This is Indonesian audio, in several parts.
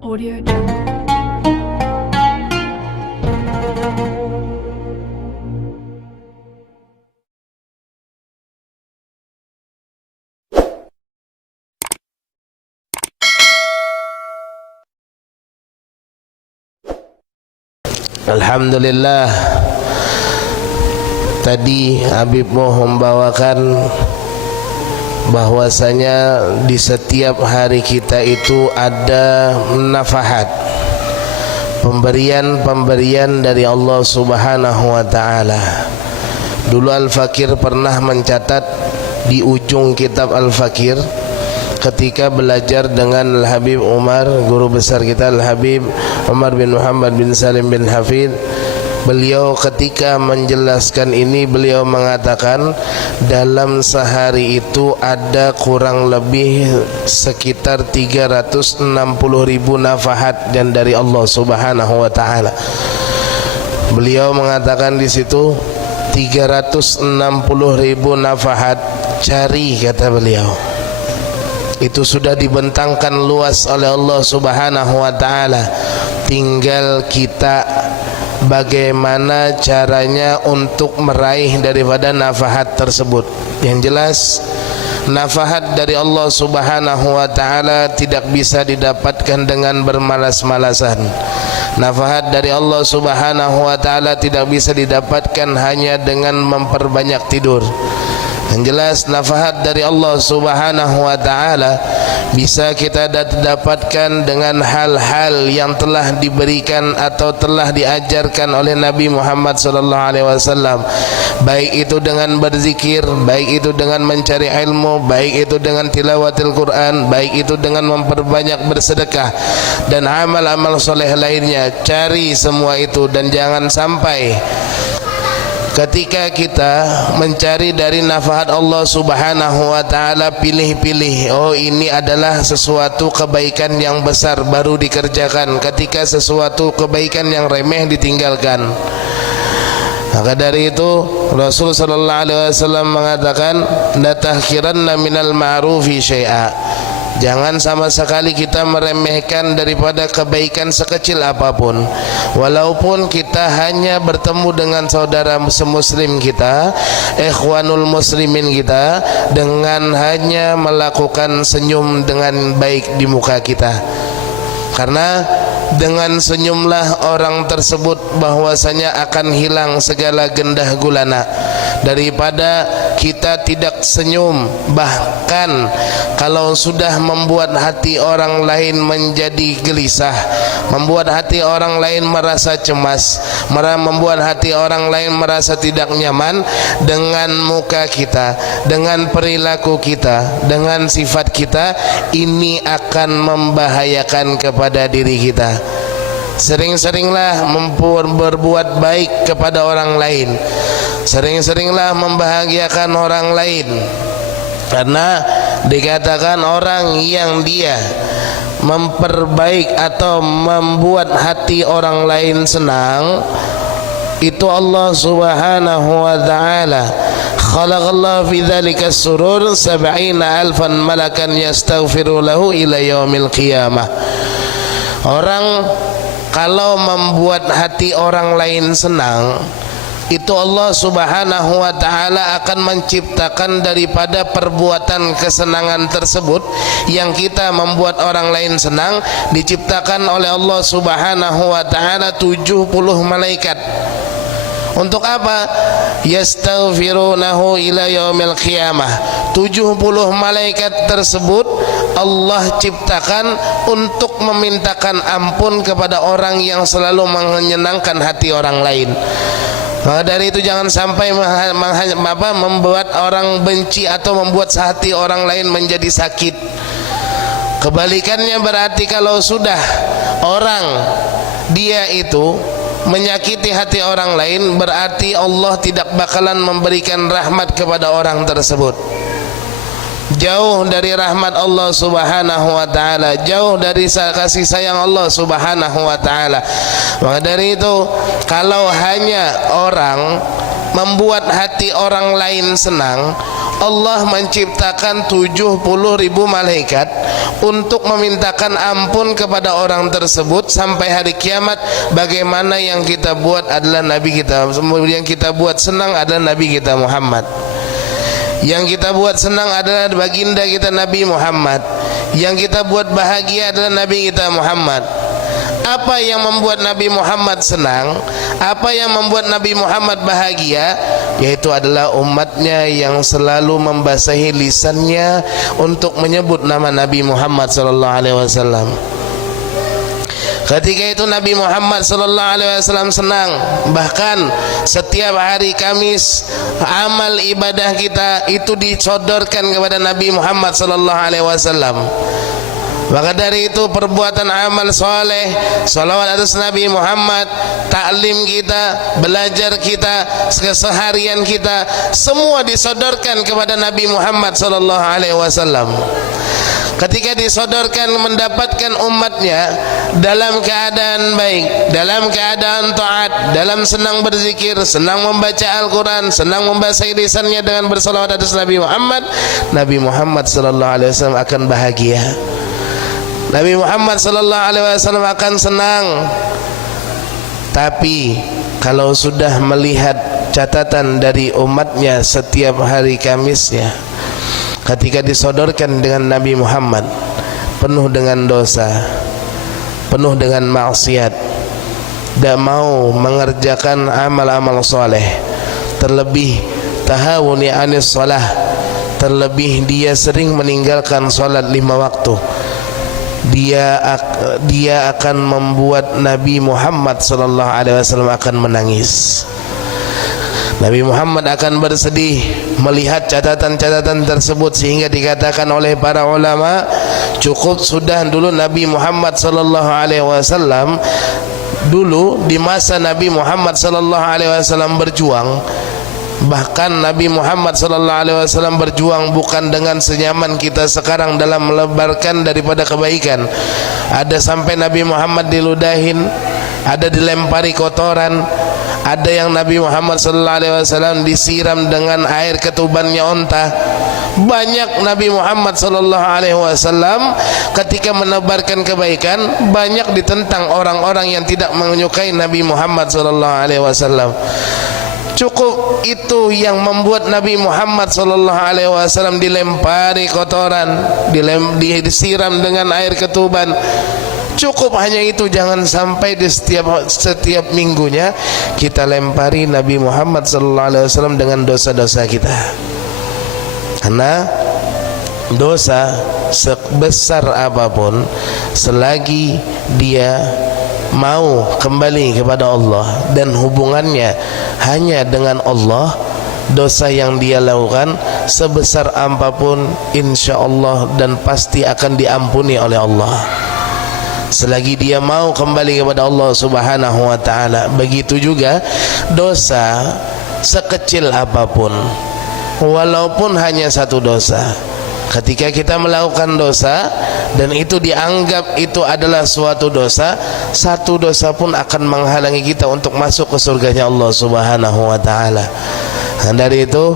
Audio Jungle. Alhamdulillah, tadi Habib Mo membawakan bahwasanya di setiap hari kita itu ada nafahat, pemberian dari Allah Subhanahu wa taala. Dulu Al-Fakir pernah mencatat di ujung kitab Al-Fakir ketika belajar dengan Al-Habib Umar, guru besar kita Al-Habib Umar bin Muhammad bin Salim bin Hafid. Beliau ketika menjelaskan ini, beliau mengatakan dalam sehari itu ada kurang lebih sekitar 360.000 nafahat dan dari Allah Subhanahu wa taala. Beliau mengatakan di situ 360.000 nafahat, cari, kata beliau. Itu sudah dibentangkan luas oleh Allah Subhanahu wa taala. Tinggal kita bagaimana caranya untuk meraih daripada nafahat tersebut. Yang jelas, nafahat dari Allah Subhanahu wa taala tidak bisa didapatkan dengan bermalas-malasan. Nafahat dari Allah Subhanahu wa taala tidak bisa didapatkan hanya dengan memperbanyak tidur. Yang jelas, nafahat dari Allah Subhanahu wa taala bisa kita dapatkan dengan hal-hal yang telah diberikan atau telah diajarkan oleh Nabi Muhammad sallallahu alaihi wasallam. Baik itu dengan berzikir, baik itu dengan mencari ilmu, baik itu dengan tilawatil Quran, baik itu dengan memperbanyak bersedekah dan amal-amal soleh lainnya. Cari semua itu dan jangan sampai ketika kita mencari dari nafahat Allah Subhanahu wa taala pilih-pilih, oh ini adalah sesuatu kebaikan yang besar baru dikerjakan, ketika sesuatu kebaikan yang remeh ditinggalkan. Maka dari itu Rasul sallallahu alaihi wasallam mengatakan, la tahqiranna minal ma'rufi syai'a. Jangan sama sekali kita meremehkan daripada kebaikan sekecil apapun. Walaupun kita hanya bertemu dengan saudara semuslim kita, ikhwanul muslimin kita, dengan hanya melakukan senyum dengan baik di muka kita. Karena dengan senyumlah orang tersebut bahwasanya akan hilang segala gundah gulana. Daripada kita tidak senyum, bahkan kalau sudah membuat hati orang lain menjadi gelisah, membuat hati orang lain merasa cemas, membuat hati orang lain merasa tidak nyaman dengan muka kita, dengan perilaku kita, dengan sifat kita, ini akan membahayakan kepada diri kita. Sering-seringlah berbuat baik kepada orang lain, sering-seringlah membahagiakan orang lain. Karena dikatakan orang yang dia memperbaik atau membuat hati orang lain senang, itu Allah Subhanahu wa taala. Khalaqallahu fi dzalika as-surur 70,000 malakan yastaghfiru lahu ila yaumil qiyamah. Orang kalau membuat hati orang lain senang, itu Allah Subhanahu wa taala akan menciptakan daripada perbuatan kesenangan tersebut yang kita membuat orang lain senang, diciptakan oleh Allah Subhanahu wa taala 70 malaikat. Untuk apa? Yastaghfirunahu ila yaumil qiyamah. 70 malaikat tersebut Allah ciptakan untuk memintakan ampun kepada orang yang selalu menyenangkan hati orang lain. Maka dari itu jangan sampai membuat orang benci atau membuat hati orang lain menjadi sakit. Kebalikannya berarti kalau sudah orang dia itu menyakiti hati orang lain, berarti Allah tidak bakalan memberikan rahmat kepada orang tersebut. Jauh dari rahmat Allah Subhanahu wa taala, jauh dari kasih sayang Allah Subhanahu wa taala. Maka dari itu, kalau hanya orang membuat hati orang lain senang, Allah menciptakan 70.000 malaikat untuk memintakan ampun kepada orang tersebut sampai hari kiamat. Bagaimana yang kita buat adalah Nabi kita, yang kita buat senang adalah Nabi kita Muhammad. Yang kita buat senang adalah baginda kita Nabi Muhammad. Yang kita buat bahagia adalah Nabi kita Muhammad. Apa yang membuat Nabi Muhammad senang, apa yang membuat Nabi Muhammad bahagia, yaitu adalah umatnya yang selalu membasahi lisannya untuk menyebut nama Nabi Muhammad sallallahu alaihi wasallam. Ketika itu Nabi Muhammad sallallahu alaihi wasallam senang. Bahkan setiap hari Kamis amal ibadah kita itu disodorkan kepada Nabi Muhammad sallallahu alaihi wasallam. Maka dari itu perbuatan amal soleh, salawat atas Nabi Muhammad, taklim kita, belajar kita, keseharian kita, semua disodorkan kepada Nabi Muhammad sallallahu alaihi wasallam. Ketika disodorkan mendapatkan umatnya dalam keadaan baik, dalam keadaan taat, dalam senang berzikir, senang membaca Al-Quran, senang membasahi lisannya dengan bersalawat atas Nabi Muhammad, Nabi Muhammad sallallahu alaihi wasallam akan bahagia. Nabi Muhammad sallallahu alaihi wasallam akan senang. Tapi kalau sudah melihat catatan dari umatnya setiap hari Kamisnya, ketika disodorkan dengan Nabi Muhammad penuh dengan dosa, penuh dengan maksiat, tidak mau mengerjakan amal-amal soleh, terlebih tahawuni anis salah, terlebih dia sering meninggalkan solat 5 waktu, dia akan membuat Nabi Muhammad sallallahu alaihi wasallam akan menangis. Nabi Muhammad akan bersedih melihat catatan-catatan tersebut, sehingga dikatakan oleh para ulama, cukup sudah dulu Nabi Muhammad sallallahu alaihi wasallam, dulu di masa Nabi Muhammad sallallahu alaihi wasallam berjuang. Bahkan Nabi Muhammad sallallahu alaihi wasallam berjuang bukan dengan senyaman kita sekarang dalam melebarkan daripada kebaikan. Ada sampai Nabi Muhammad diludahin, ada dilempari kotoran, ada yang Nabi Muhammad sallallahu alaihi wasallam disiram dengan air ketubannya onta. Banyak Nabi Muhammad sallallahu alaihi wasallam ketika menebarkan kebaikan banyak ditentang orang-orang yang tidak menyukai Nabi Muhammad sallallahu alaihi wasallam. Cukup itu yang membuat Nabi Muhammad sallallahu alaihi wasallam dilempari kotoran, disiram dengan air ketuban. Cukup hanya itu, jangan sampai di setiap minggunya kita lempari Nabi Muhammad sallallahu alaihi wasallam dengan dosa-dosa kita. Karena dosa sebesar apapun, selagi dia mau kembali kepada Allah dan hubungannya hanya dengan Allah, dosa yang dia lakukan sebesar apapun insyaallah dan pasti akan diampuni oleh Allah, selagi dia mau kembali kepada Allah subhanahu wa ta'ala. Begitu juga dosa sekecil apapun, walaupun hanya satu dosa, ketika kita melakukan dosa dan itu dianggap itu adalah suatu dosa, satu dosa pun akan menghalangi kita untuk masuk ke surganya Allah subhanahu wa ta'ala. Dan dari itu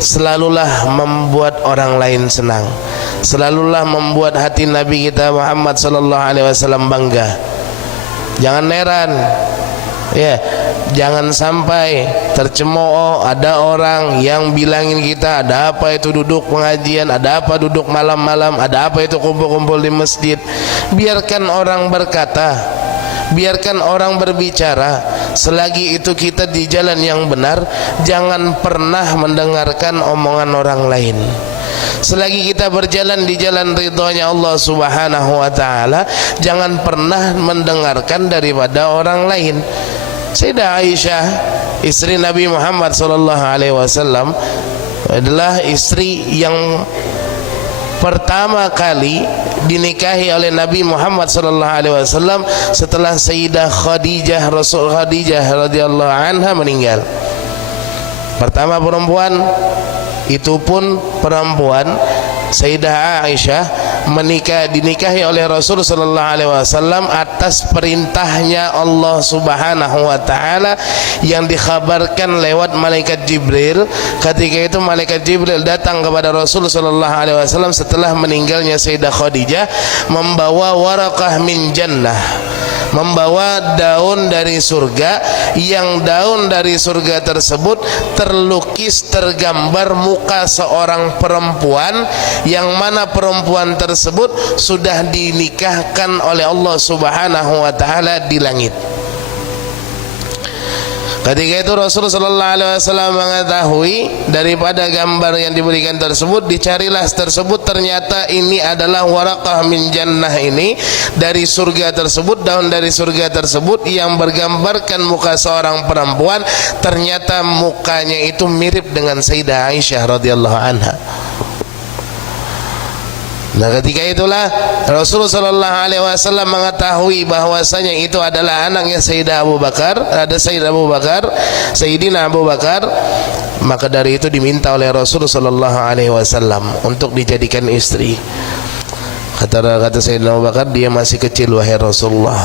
selalulah membuat orang lain senang, selalulah membuat hati Nabi kita Muhammad sallallahu alaihi wasallam bangga. Jangan heran ya, jangan sampai tercemooh ada orang yang bilangin kita, ada apa itu duduk pengajian, ada apa duduk malam-malam, ada apa itu kumpul-kumpul di masjid. Biarkan orang berkata, biarkan orang berbicara, selagi itu kita di jalan yang benar, jangan pernah mendengarkan omongan orang lain. Selagi kita berjalan di jalan ridhonya Allah subhanahu wa ta'ala, jangan pernah mendengarkan daripada orang lain. Sayyidah Aisyah, istri Nabi Muhammad sallallahu alaihi wasallam, adalah istri yang pertama kali dinikahi oleh Nabi Muhammad sallallahu alaihi wasallam setelah Sayyidah Khadijah, Rasul Khadijah radhiyallahu anha meninggal. Pertama perempuan, itu pun perempuan Sayyidah Aisyah dinikahi oleh Rasul sallallahu alaihi wasallam atas perintahnya Allah Subhanahu wa taala yang dikhabarkan lewat malaikat Jibril. Ketika itu malaikat Jibril datang kepada Rasul sallallahu alaihi wasallam setelah meninggalnya Sayyidah Khadijah, membawa waraqah min jannah, membawa daun dari surga, yang daun dari surga tersebut terlukis, tergambar muka seorang perempuan, yang mana perempuan tersebut sudah dinikahkan oleh Allah Subhanahu wa taala di langit. Ketika itu Rasulullah sallallahu alaihi wasallam mengetahui daripada gambar yang diberikan tersebut, dicarilah tersebut, ternyata ini adalah waraqah min jannah, ini dari surga tersebut, daun dari surga tersebut yang bergambarkan muka seorang perempuan. Ternyata mukanya itu mirip dengan Sayyidah Aisyah radhiyallahu anha. Nah, ketika itulah Rasulullah sallallahu alaihi wasallam mengetahui bahwasanya itu adalah anaknya Sayyidina Abu Bakar, Sayyidina Abu Bakar. Maka dari itu diminta oleh Rasulullah sallallahu alaihi wasallam untuk dijadikan istri. Kata Sayyidina Abu Bakar, dia masih kecil wahai Rasulullah.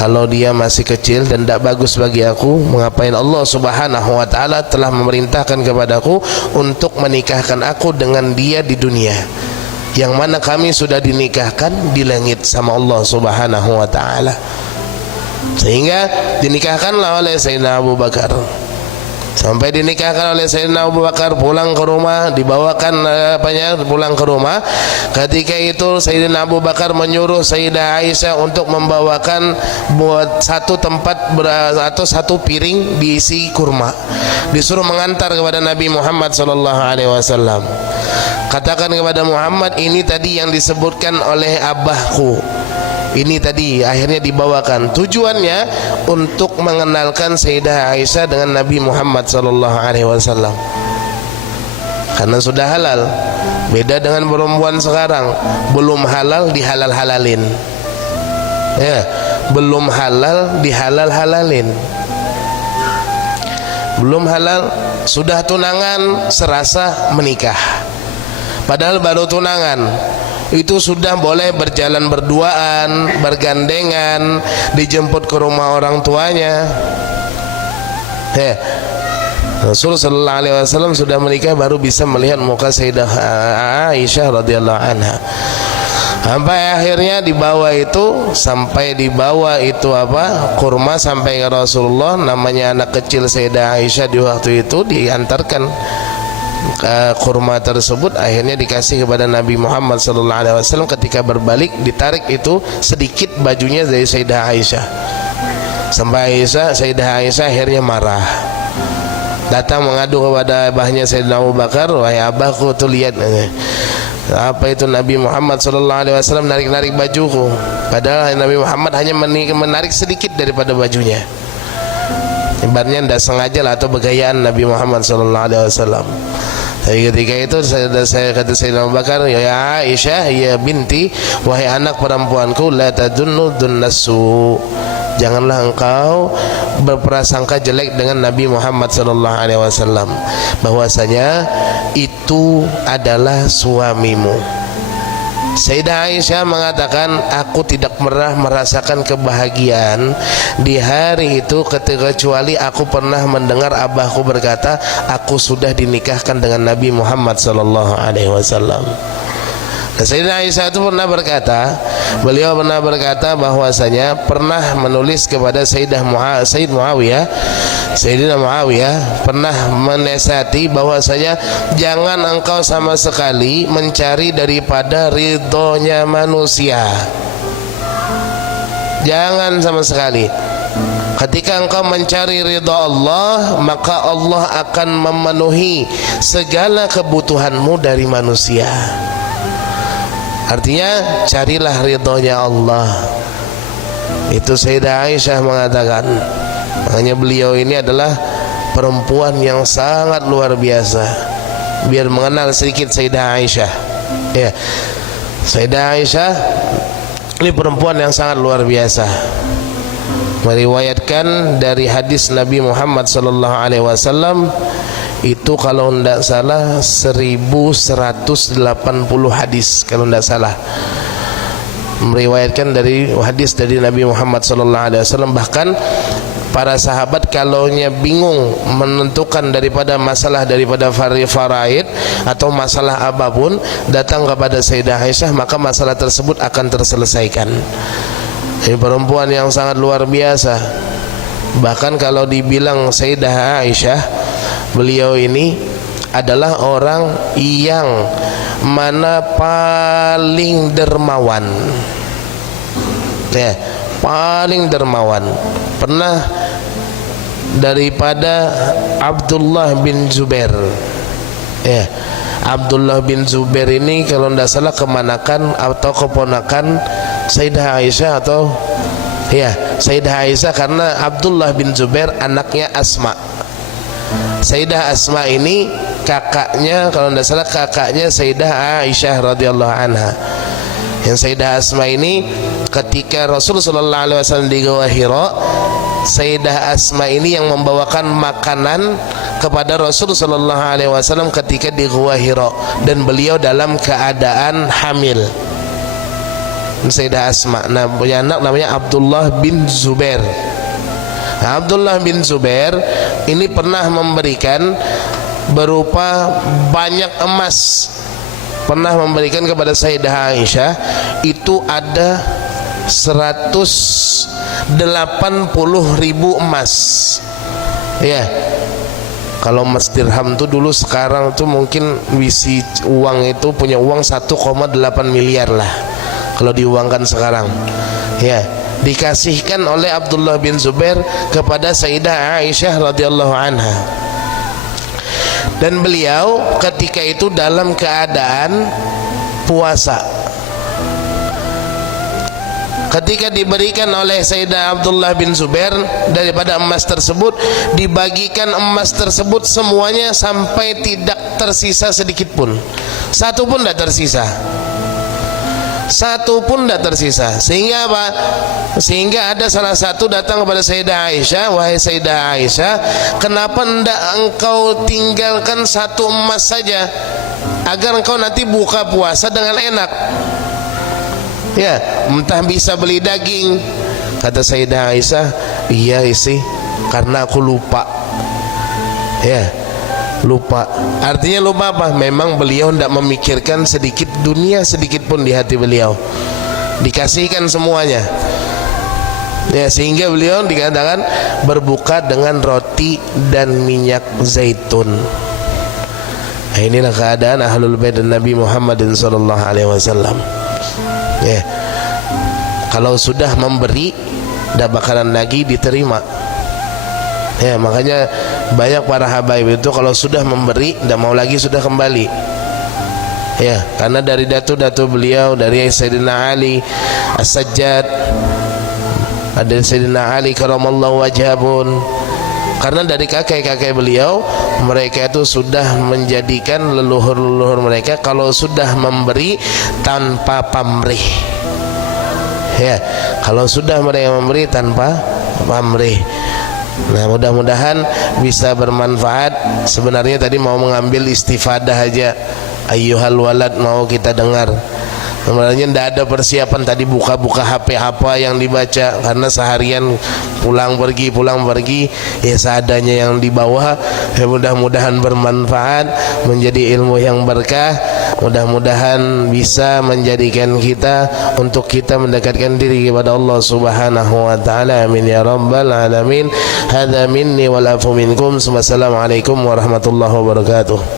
Kalau dia masih kecil dan tidak bagus bagi aku, mengapain Allah Subhanahu wa taala telah memerintahkan kepadaku untuk menikahkan aku dengan dia di dunia, yang mana kami sudah dinikahkan di langit sama Allah Subhanahu wa taala. Sehingga dinikahkanlah oleh Sayyidina Abu Bakar. Sampai dinikahkan oleh Sayyidina Abu Bakar, pulang ke rumah, dibawakan pulang ke rumah. Ketika itu Sayyidina Abu Bakar menyuruh Sayyidah Aisyah untuk membawakan buat satu tempat atau satu piring diisi kurma, disuruh mengantar kepada Nabi Muhammad sallallahu alaihi wasallam. Katakan kepada Muhammad, ini tadi yang disebutkan oleh abahku, ini tadi akhirnya dibawakan. Tujuannya untuk mengenalkan Sayyidah Aisyah dengan Nabi Muhammad sallallahu alaihi wasallam, karena sudah halal. Beda dengan perempuan sekarang, belum halal dihalal-halalin, ya, belum halal dihalal-halalin. Belum halal sudah tunangan serasa menikah, padahal baru tunangan. Itu sudah boleh berjalan berduaan, bergandengan, dijemput ke rumah orang tuanya. Rasulullah sallallahu alaihi wasallam sudah menikah baru bisa melihat muka Sayyidah Aisyah radhiyallahu anha. Sampai akhirnya dibawa itu, kurma sampai ke Rasulullah. Namanya anak kecil Sayyidah Aisyah di waktu itu, diantarkan kurma tersebut, akhirnya dikasih kepada Nabi Muhammad sallallahu alaihi wasallam. Ketika berbalik, ditarik itu sedikit bajunya dari Sayyidah Aisyah, sampai Sayyidah Aisyah akhirnya marah, datang mengadu kepada abahnya Sayyidina Abu Bakar, wahai abahku, tuh lihat apa itu Nabi Muhammad sallallahu alaihi wasallam narik-narik bajuku, padahal Nabi Muhammad hanya menarik sedikit daripada bajunya. Ibaratnya tidak sengaja lah, atau begayaan Nabi Muhammad sallallahu alaihi wasallam. Tapi ketika itu saya kata Sayyidina Abu Bakar, ya Aisyah, ya binti, wahai anak perempuanku, la tadunnu dunnasu, janganlah engkau berprasangka jelek dengan Nabi Muhammad sallallahu alaihi wasallam, bahwasanya itu adalah suamimu. Sayyidah Aisyah mengatakan, aku tidak pernah merasakan kebahagiaan di hari itu kecuali aku pernah mendengar abahku berkata, aku sudah dinikahkan dengan Nabi Muhammad sallallahu alaihi wasallam. Sayyidah Aisyah itu beliau pernah berkata bahwasanya pernah menulis kepada Sayyidina Muawiyah pernah menasihati bahwasanya jangan engkau sama sekali mencari daripada ridhonya manusia. Jangan sama sekali. Ketika engkau mencari ridha Allah, maka Allah akan memenuhi segala kebutuhanmu dari manusia. Artinya carilah ridhonya Allah. Itu Sayyidah Aisyah mengatakan. Makanya beliau ini adalah perempuan yang sangat luar biasa. Biar mengenal sedikit Sayyidah Aisyah, ya, Sayyidah Aisyah ini perempuan yang sangat luar biasa. Meriwayatkan dari hadis Nabi Muhammad sallallahu alaihi wasallam itu kalau tidak salah 1180 hadis kalau tidak salah, meriwayatkan dari hadis dari Nabi Muhammad SAW. Bahkan para sahabat kalaunya bingung menentukan daripada masalah daripada faraid atau masalah apapun, datang kepada Sayyidah Aisyah, maka masalah tersebut akan terselesaikan. Ini perempuan yang sangat luar biasa. Bahkan kalau dibilang Sayyidah Aisyah, beliau ini adalah orang yang mana paling dermawan, ya, paling dermawan. Pernah daripada Abdullah bin Zubair, ya, Abdullah bin Zubair ini kalau tidak salah kemanakan atau keponakan Sayyidah Aisyah, atau ya Sayyidah Aisyah, karena Abdullah bin Zubair anaknya Asma. Sayyidah Asma ini kakaknya, kalau tidak salah kakaknya Sayyidah Aisyah radhiyallahu anha. Yang Sayyidah Asma ini ketika Rasulullah SAW di Gua Hira, Sayyidah Asma ini yang membawakan makanan kepada Rasulullah SAW ketika di Gua Hira, dan beliau dalam keadaan hamil. Sayyidah Asma, nah, punya anak namanya Abdullah bin Zubair. Nah, Abdullah bin Zubair ini pernah memberikan berupa banyak emas, pernah memberikan kepada Sayyidah Aisyah, itu ada 180.000 emas, ya. Kalau emas dirham tuh dulu, sekarang tuh mungkin isi uang itu punya uang 1,8 miliar lah kalau diuangkan sekarang, ya. Dikasihkan oleh Abdullah bin Zubair kepada Sayyidah Aisyah radhiyallahu anha, dan beliau ketika itu dalam keadaan puasa. Ketika diberikan oleh Sayyidina Abdullah bin Zubair daripada emas tersebut, dibagikan emas tersebut semuanya sampai tidak tersisa sedikit pun, satu pun tidak tersisa, satu pun tidak tersisa. Sehingga apa? Sehingga ada salah satu datang kepada Sayyidah Aisyah, wahai Sayyidah Aisyah, kenapa tidak engkau tinggalkan satu emas saja agar engkau nanti buka puasa dengan enak, ya, entah bisa beli daging. Kata Sayyidah Aisyah, iya isi, karena aku lupa, ya, lupa. Artinya lupa apa? Memang beliau tidak memikirkan sedikit dunia sedikit pun di hati beliau, dikasihkan semuanya, ya, sehingga beliau dikatakan berbuka dengan roti dan minyak zaitun. Nah, inilah keadaan ahlul bait Nabi Muhammadin sallallahu alaihi wasallam, ya. Kalau sudah memberi, tidak bakalan lagi diterima, ya. Makanya banyak para habaib itu kalau sudah memberi, tidak mau lagi sudah kembali, ya. Karena dari datu-datu beliau, dari Sayyidina Ali As-Sajjad, ada Sayyidina Ali karamallahu wajhabun, karena dari kakek-kakek beliau, mereka itu sudah menjadikan leluhur-leluhur mereka kalau sudah memberi tanpa pamrih, ya. Kalau sudah mereka memberi tanpa pamrih. Nah, mudah-mudahan bisa bermanfaat. Sebenarnya tadi mau mengambil istifadah aja, ayyuhal walad, mau kita dengar. Sebenarnya tidak ada persiapan tadi buka-buka HP apa yang dibaca, karena seharian pulang pergi ya seadanya yang dibawa. Ya, mudah-mudahan bermanfaat, menjadi ilmu yang berkah. Mudah-mudahan bisa menjadikan kita untuk kita mendekatkan diri kepada Allah Subhanahu wa taala. Amin ya rabbal alamin. Hadza minni wal afu minkum. Wassalamualaikum warahmatullahi wabarakatuh.